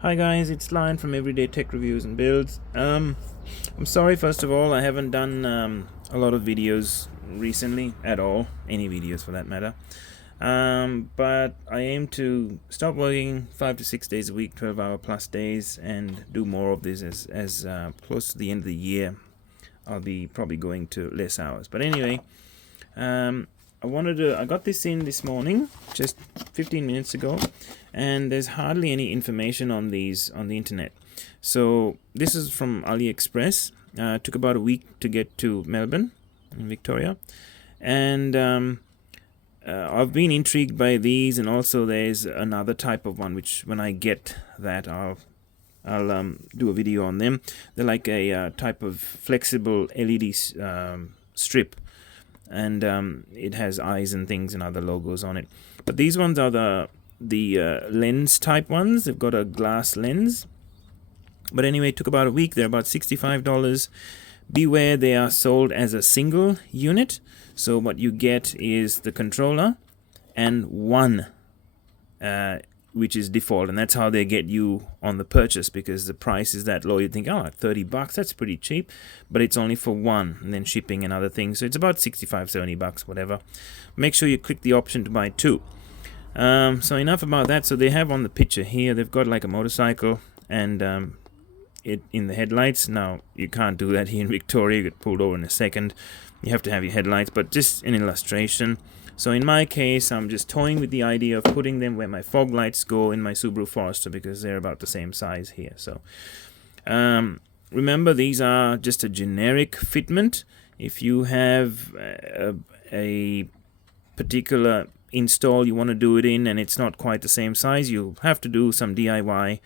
Hi guys, it's Lion from Everyday Tech Reviews and Builds. I'm sorry, first of all, I haven't done a lot of videos recently at all, any videos for that matter. But I aim to stop working 5 to 6 days a week, 12-hour plus days, and do more of this as close to the end of the year. I'll be probably going to less hours. But anyway, I got this in this morning, just 15 minutes ago, and there's hardly any information on these on the internet. So this is from AliExpress. Took about a week to get to Melbourne, in Victoria, and I've been intrigued by these, and also there's another type of one which when I get that I'll do a video on them. They're like a type of flexible LED strip, and it has eyes and things and other logos on it. But these ones are the lens type ones. They've got a glass lens. But anyway, it took about a week. They're about $65. Beware, they are sold as a single unit. So what you get is the controller and one which is default, and that's how they get you on the purchase, because the price is that low. You think, oh, $30, that's pretty cheap, but it's only for one, and then shipping and other things, so it's about $65-$70, whatever. Make sure you click the option to buy two. So enough about that. So they have on the picture here, they've got like a motorcycle and it in the headlights. Now you can't do that here in Victoria, you get pulled over in a second. You have to have your headlights, but just an illustration. So in my case, I'm just toying with the idea of putting them where my fog lights go in my Subaru Forester, because they're about the same size here. So remember, these are just a generic fitment. If you have a particular install you want to do it in and it's not quite the same size, you'll have to do some DIY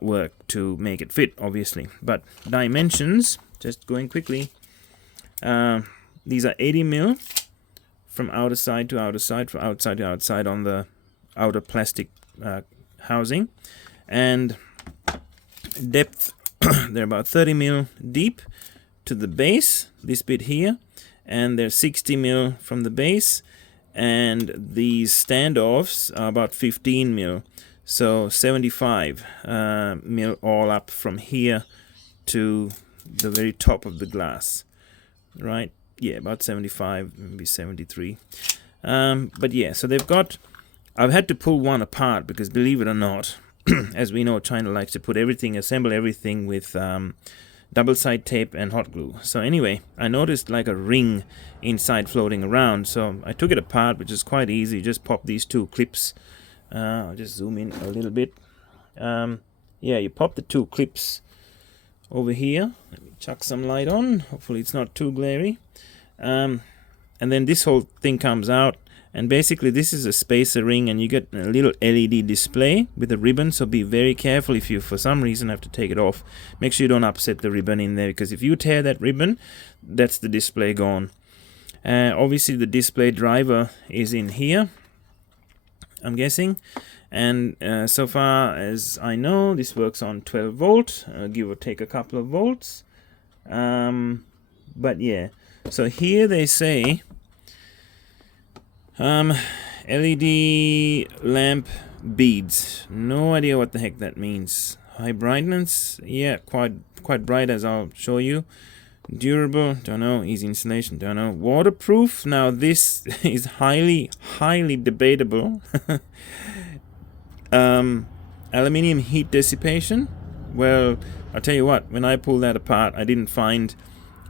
work to make it fit, obviously. But dimensions, just going quickly, these are 80mm from outer side to outer side, from outside to outside on the outer plastic housing, and depth they're about 30mm deep to the base, this bit here, and they're 60mm from the base, and these standoffs are about 15mm, so 75mm all up from here to the very top of the glass, right? Yeah, about 75, maybe 73. But yeah, so they've got, I've had to pull one apart because, believe it or not, as we know, China likes to put everything, assemble everything with double-side tape and hot glue. So anyway, I noticed like a ring inside floating around, so I took it apart, which is quite easy. Just pop these two clips. I'll just zoom in a little bit. Yeah, you pop the two clips over here. Let me chuck some light on. Hopefully it's not too glary. And then this whole thing comes out, and basically this is a spacer ring, and you get a little LED display with a ribbon. So be very careful if you for some reason have to take it off. Make sure you don't upset the ribbon in there, because if you tear that ribbon, that's the display gone. Obviously the display driver is in here, I'm guessing, and so far as I know, this works on 12 volt, give or take a couple of volts. But yeah, so here they say LED lamp beads. No idea what the heck that means. High brightness, yeah, quite bright, as I'll show you. Durable, don't know. Easy installation, don't know. Waterproof, now this is highly debatable. Aluminium heat dissipation, well, I'll tell you what, when I pulled that apart, I didn't find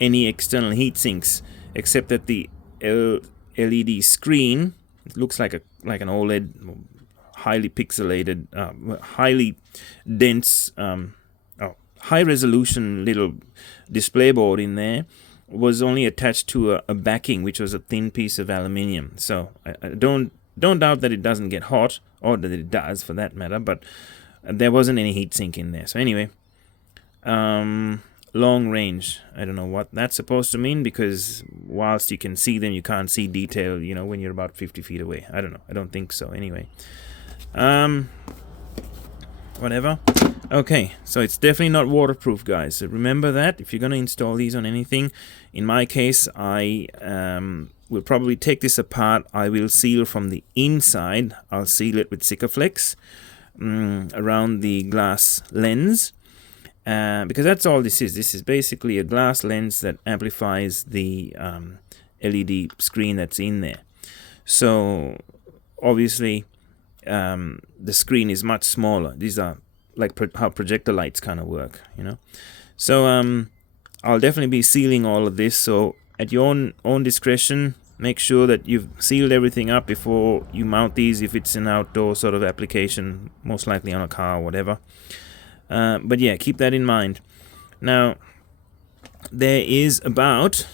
any external heat sinks, except that the LED screen, it looks like an OLED, highly pixelated, highly dense, high resolution little display board in there, was only attached to a backing, which was a thin piece of aluminium. So I don't doubt that it doesn't get hot, or that it does for that matter, but there wasn't any heat sink in there. So anyway, long range, I don't know what that's supposed to mean, because whilst you can see them, you can't see detail, you know, when you're about 50 feet away. I don't know, I don't think so. Anyway, whatever. Okay, so it's definitely not waterproof, guys. So remember that if you're going to install these on anything. In my case, I will probably take this apart. I will seal from the inside. I'll seal it with Sikaflex. around the glass lens, because that's all this is. This is basically a glass lens that amplifies the LED screen that's in there. So obviously the screen is much smaller. These are like how projector lights kind of work, you know. So I'll definitely be sealing all of this, so at your own discretion, make sure that you've sealed everything up before you mount these, if it's an outdoor sort of application, most likely on a car or whatever. But yeah, keep that in mind. Now, there is about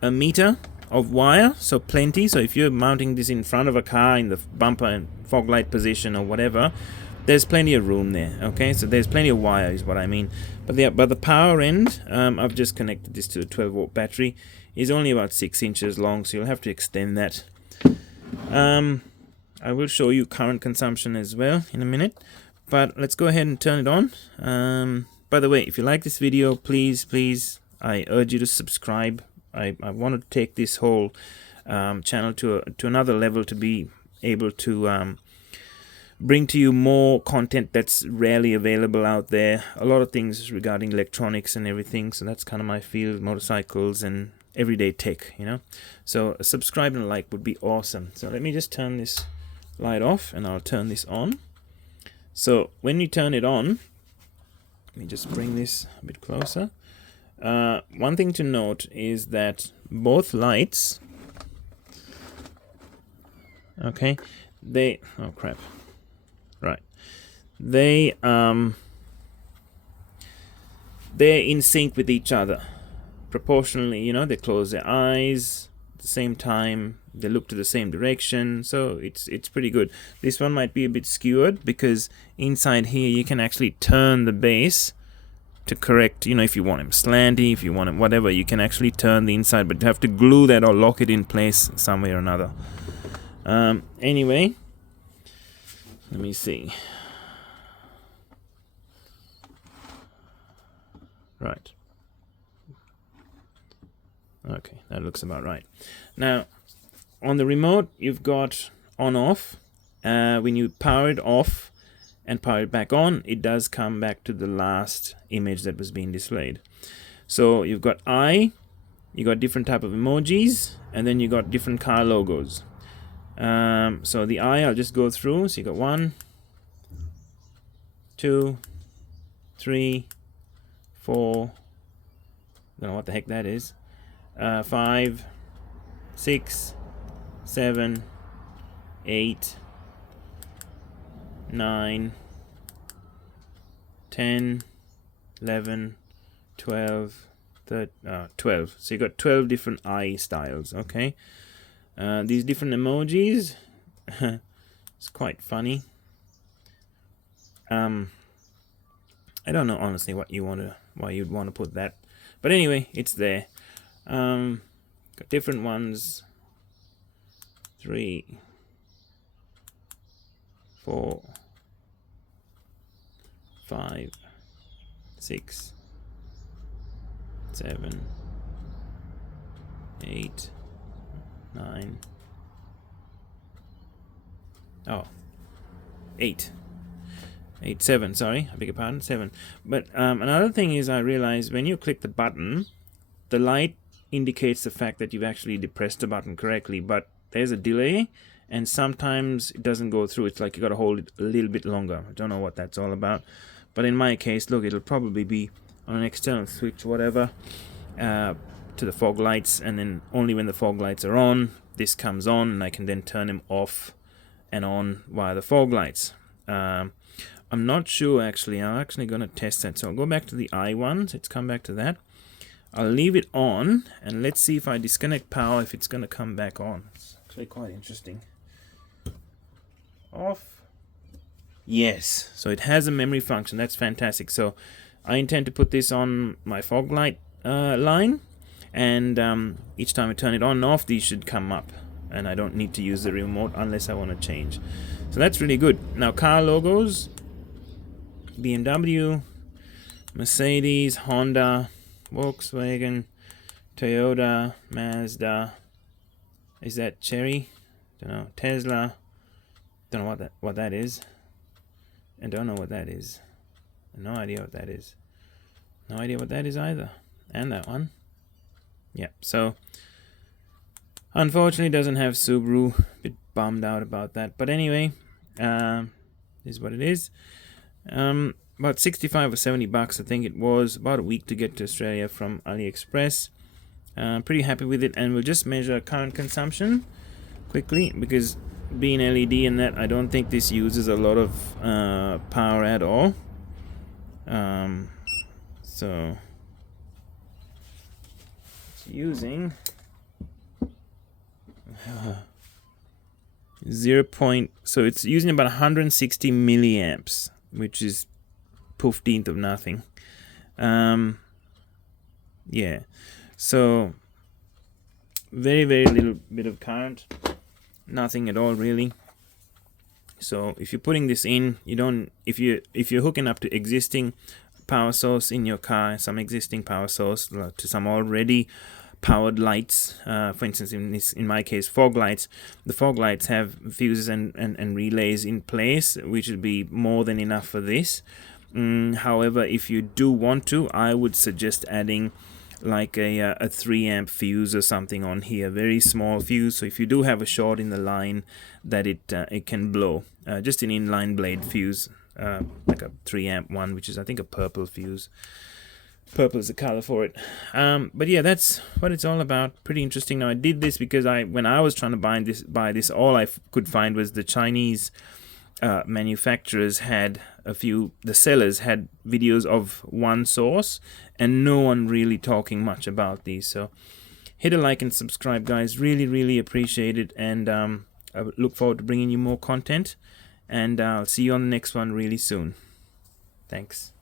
a meter of wire, so plenty. So if you're mounting this in front of a car in the bumper and fog light position or whatever, there's plenty of room there. Okay, so there's plenty of wire is what I mean. But the power end, I've just connected this to a 12-volt battery, is only about 6 inches long, so you'll have to extend that. I will show you current consumption as well in a minute, but let's go ahead and turn it on. By the way, if you like this video, please, I urge you to subscribe. I want to take this whole channel to another level, to be able to bring to you more content that's rarely available out there. A lot of things regarding electronics and everything, so that's kind of my field, motorcycles and everyday tech, you know. So a subscribe and a like would be awesome. So let me just turn this light off and I'll turn this on. So when you turn it on, let me just bring this a bit closer. One thing to note is that both lights, okay, oh crap, right, they're in sync with each other proportionally, you know. They close their eyes at the same time, they look to the same direction, so it's pretty good. This one might be a bit skewered because inside here you can actually turn the base to correct, you know, if you want him slanty, if you want him whatever, you can actually turn the inside, but you have to glue that or lock it in place some way or another. Anyway, let me see. Right. Okay, that looks about right. Now, on the remote, you've got on-off. When you power it off and power it back on, it does come back to the last image that was being displayed. So you've got you got different type of emojis, and then you got different car logos. So the I'll just go through. So you got 1, 2, 3, 4. I don't know what the heck that is. 5, 6, 7, 8, 9, 10, 11, 12, 12. So you got 12 different eye styles, okay? These different emojis, it's quite funny. I don't know honestly why you'd want to put that, but anyway, it's there. Got different ones. 3, 4, 5, 6, 7, 8, 9. Oh, 8. 8, 7, sorry, I beg your pardon, 7. But another thing is, I realized when you click the button, the light indicates the fact that you've actually depressed the button correctly, but there's a delay, and sometimes it doesn't go through. It's like you got to hold it a little bit longer. I don't know what that's all about, but in my case, look, it'll probably be on an external switch, whatever, to the fog lights, and then only when the fog lights are on, this comes on, and I can then turn them off and on via the fog lights. I'm not sure actually. I'm actually going to test that. So I'll go back to the I ones. Let's come back to that. I'll leave it on, and let's see if I disconnect power, if it's going to come back on. It's actually quite interesting. Off. Yes, so it has a memory function. That's fantastic. So I intend to put this on my fog light line, and each time I turn it on and off, these should come up, and I don't need to use the remote unless I want to change. So that's really good. Now, car logos: BMW, Mercedes, Honda, Volkswagen, Toyota, Mazda. Is that Chery? Don't know. Tesla. Don't know what that is. I don't know what that is. No idea what that is. No idea what that is either. And that one. Yeah, so unfortunately doesn't have Subaru. Bit bummed out about that. But anyway, this is what it is. About 65 or 70 bucks, I think it was. About a week to get to Australia from AliExpress. Pretty happy with it, and we'll just measure current consumption quickly, because being LED and that, I don't think this uses a lot of power at all. So it's using 0. So it's using about 160 milliamps, which is 15th of nothing. Yeah, so very little bit of current, nothing at all really. So if you're putting this in, you don't, if you're hooking up to existing power source in your car, some existing power source to some already powered lights, for instance in my case fog lights, the fog lights have fuses and relays in place, which would be more than enough for this. However, if you do want to, I would suggest adding like a 3 amp fuse or something on here, very small fuse, so if you do have a short in the line that it can blow. Just an inline blade fuse, like a 3 amp one, which is I think a purple fuse. Purple is the color for it. But yeah, that's what it's all about. Pretty interesting. Now I did this because when I was trying to buy this, all I could find was the Chinese manufacturers had the sellers had videos of one source, and no one really talking much about these. So hit a like and subscribe, guys. Really appreciate it, and I look forward to bringing you more content, and I'll see you on the next one really soon. Thanks.